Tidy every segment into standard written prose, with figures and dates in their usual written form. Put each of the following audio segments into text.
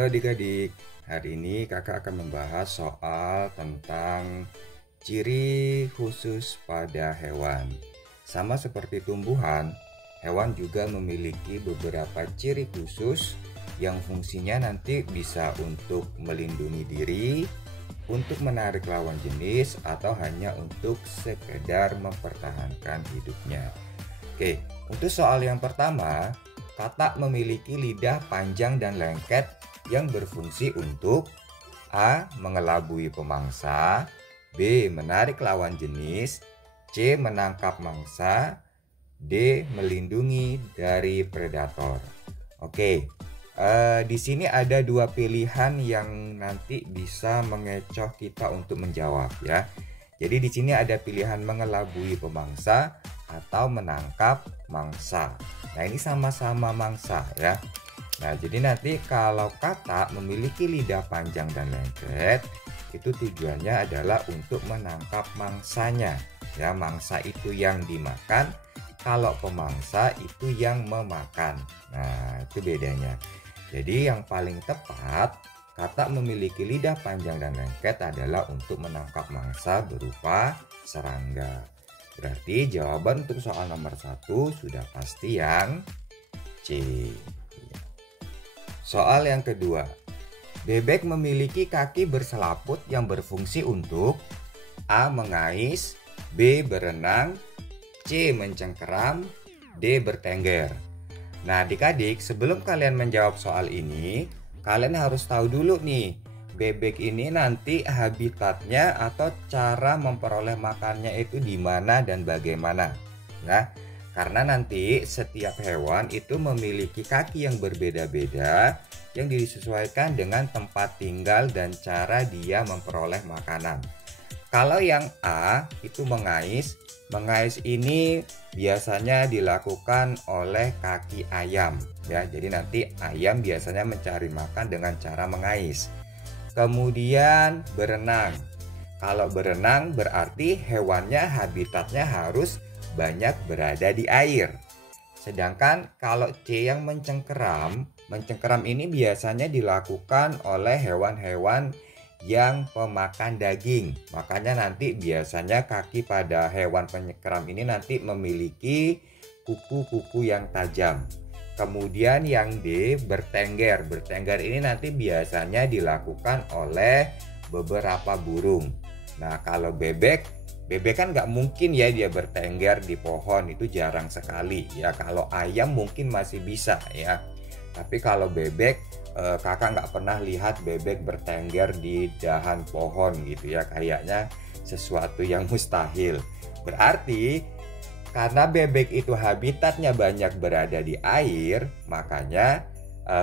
Halo adik-adik, hari ini kakak akan membahas soal tentang ciri khusus pada hewan. Sama seperti tumbuhan, hewan juga memiliki beberapa ciri khusus yang fungsinya nanti bisa untuk melindungi diri, untuk menarik lawan jenis, atau hanya untuk sekedar mempertahankan hidupnya. Oke, untuk soal yang pertama, katak memiliki lidah panjang dan lengket yang berfungsi untuk A. Mengelabui pemangsa, B. Menarik lawan jenis, C. Menangkap mangsa, D. Melindungi dari predator. Oke, di sini ada dua pilihan yang nanti bisa mengecoh kita untuk menjawab ya. Jadi di sini ada pilihan mengelabui pemangsa atau menangkap mangsa. Nah, ini sama-sama mangsa ya. Nah, jadi nanti kalau katak memiliki lidah panjang dan lengket, itu tujuannya adalah untuk menangkap mangsanya. Ya, mangsa itu yang dimakan, kalau pemangsa itu yang memakan. Nah, itu bedanya. Jadi yang paling tepat, katak memiliki lidah panjang dan lengket adalah untuk menangkap mangsa berupa serangga. Berarti jawaban untuk soal nomor 1 sudah pasti yang C. Soal yang kedua, bebek memiliki kaki berselaput yang berfungsi untuk A. Mengais, B. Berenang, C. Mencengkeram, D. Bertengger. Nah adik-adik, sebelum kalian menjawab soal ini, kalian harus tahu dulu nih, bebek ini nanti habitatnya atau cara memperoleh makannya itu di mana dan bagaimana. Nah, karena nanti setiap hewan itu memiliki kaki yang berbeda-beda yang disesuaikan dengan tempat tinggal dan cara dia memperoleh makanan. Kalau yang A itu mengais, mengais ini biasanya dilakukan oleh kaki ayam ya. Jadi nanti ayam biasanya mencari makan dengan cara mengais. Kemudian berenang. Kalau berenang berarti hewannya habitatnya harus banyak berada di air. Sedangkan kalau C yang mencengkeram, mencengkeram ini biasanya dilakukan oleh hewan-hewan yang pemakan daging. Makanya nanti biasanya kaki pada hewan penyengkeram ini nanti memiliki kuku-kuku yang tajam. Kemudian yang D, bertengger. Bertengger ini nanti biasanya dilakukan oleh beberapa burung. Nah kalau bebek kan nggak mungkin ya dia bertengger di pohon, itu jarang sekali ya. Kalau ayam mungkin masih bisa ya. Tapi kalau bebek, kakak nggak pernah lihat bebek bertengger di dahan pohon gitu ya. Kayaknya sesuatu yang mustahil. Berarti karena bebek itu habitatnya banyak berada di air, makanya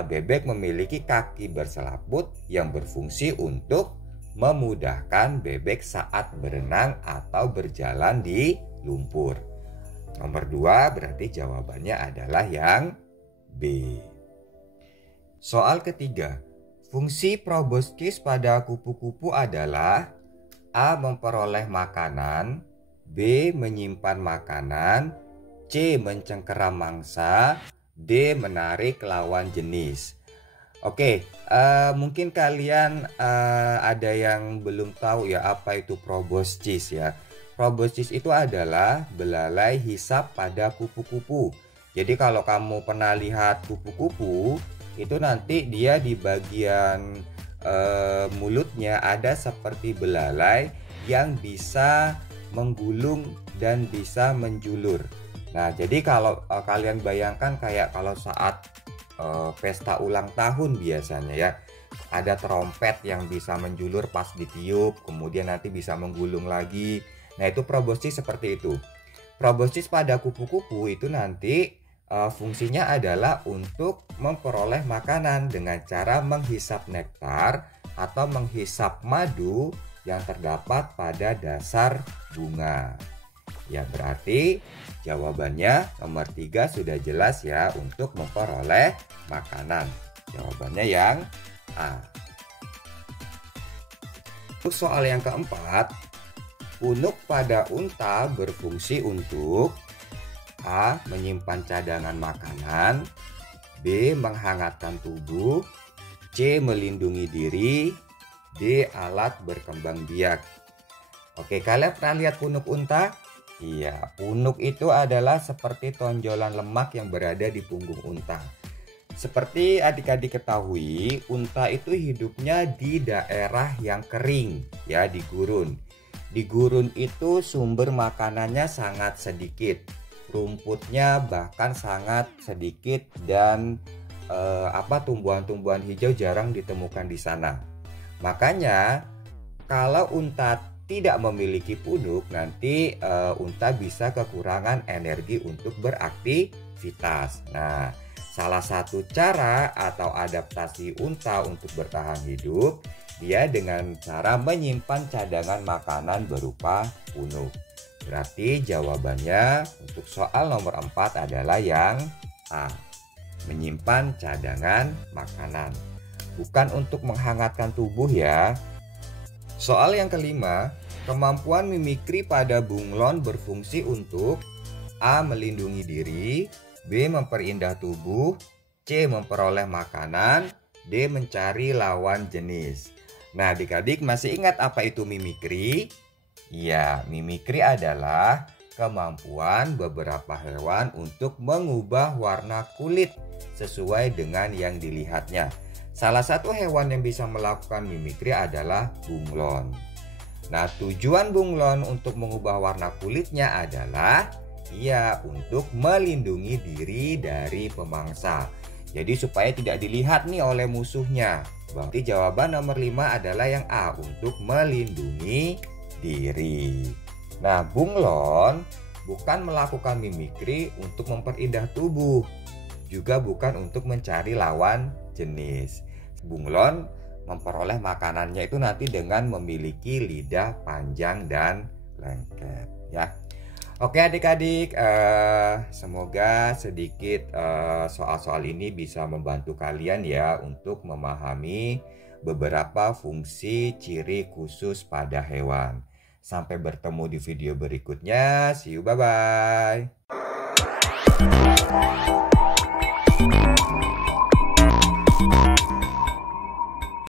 bebek memiliki kaki berselaput yang berfungsi untuk memudahkan bebek saat berenang atau berjalan di lumpur. Nomor 2 berarti jawabannya adalah yang B. Soal ketiga, fungsi proboscis pada kupu-kupu adalah A. Memperoleh makanan, B. Menyimpan makanan, C. Mencengkeram mangsa, D. Menarik lawan jenis. Oke, mungkin kalian ada yang belum tahu ya apa itu proboscis ya. Proboscis itu adalah belalai hisap pada kupu-kupu. Jadi kalau kamu pernah lihat kupu-kupu, itu nanti dia di bagian mulutnya ada seperti belalai yang bisa menggulung dan bisa menjulur. Nah, jadi kalau kalian bayangkan kayak kalau saat pesta ulang tahun biasanya ya, ada trompet yang bisa menjulur pas ditiup, kemudian nanti bisa menggulung lagi. Nah, itu proboscis seperti itu. Proboscis pada kupu-kupu itu nanti fungsinya adalah untuk memperoleh makanan dengan cara menghisap nektar atau menghisap madu yang terdapat pada dasar bunga. Ya, berarti jawabannya nomor 3 sudah jelas ya, untuk memperoleh makanan. Jawabannya yang A. Untuk soal yang keempat, punuk pada unta berfungsi untuk A. Menyimpan cadangan makanan, B. Menghangatkan tubuh, C. Melindungi diri, D. Alat berkembang biak. Oke, kalian pernah lihat punuk unta? Iya, punuk itu adalah seperti tonjolan lemak yang berada di punggung unta. Seperti adik-adik ketahui, unta itu hidupnya di daerah yang kering, ya, di gurun. Di gurun itu sumber makanannya sangat sedikit, rumputnya bahkan sangat sedikit, dan tumbuhan-tumbuhan hijau jarang ditemukan di sana. Makanya kalau unta tidak memiliki punuk, nanti unta bisa kekurangan energi untuk beraktivitas. Nah, salah satu cara atau adaptasi unta untuk bertahan hidup, dia dengan cara menyimpan cadangan makanan berupa punuk. Berarti jawabannya untuk soal nomor 4 adalah yang A. Menyimpan cadangan makanan. Bukan untuk menghangatkan tubuh ya. Soal yang kelima, kemampuan mimikri pada bunglon berfungsi untuk A. Melindungi diri, B. Memperindah tubuh, C. Memperoleh makanan, D. Mencari lawan jenis. Nah, adik-adik masih ingat apa itu mimikri? Ya, mimikri adalah kemampuan beberapa hewan untuk mengubah warna kulit sesuai dengan yang dilihatnya. Salah satu hewan yang bisa melakukan mimikri adalah bunglon. Nah, tujuan bunglon untuk mengubah warna kulitnya adalah untuk melindungi diri dari pemangsa. Jadi supaya tidak dilihat nih oleh musuhnya. Berarti jawaban nomor 5 adalah yang A, untuk melindungi diri. Nah, bunglon bukan melakukan mimikri untuk memperindah tubuh, juga bukan untuk mencari lawan jenis. Bunglon memperoleh makanannya itu nanti dengan memiliki lidah panjang dan lengket, ya. Oke adik-adik, semoga sedikit soal-soal ini bisa membantu kalian ya untuk memahami beberapa fungsi ciri khusus pada hewan. Sampai bertemu di video berikutnya. See you, bye-bye.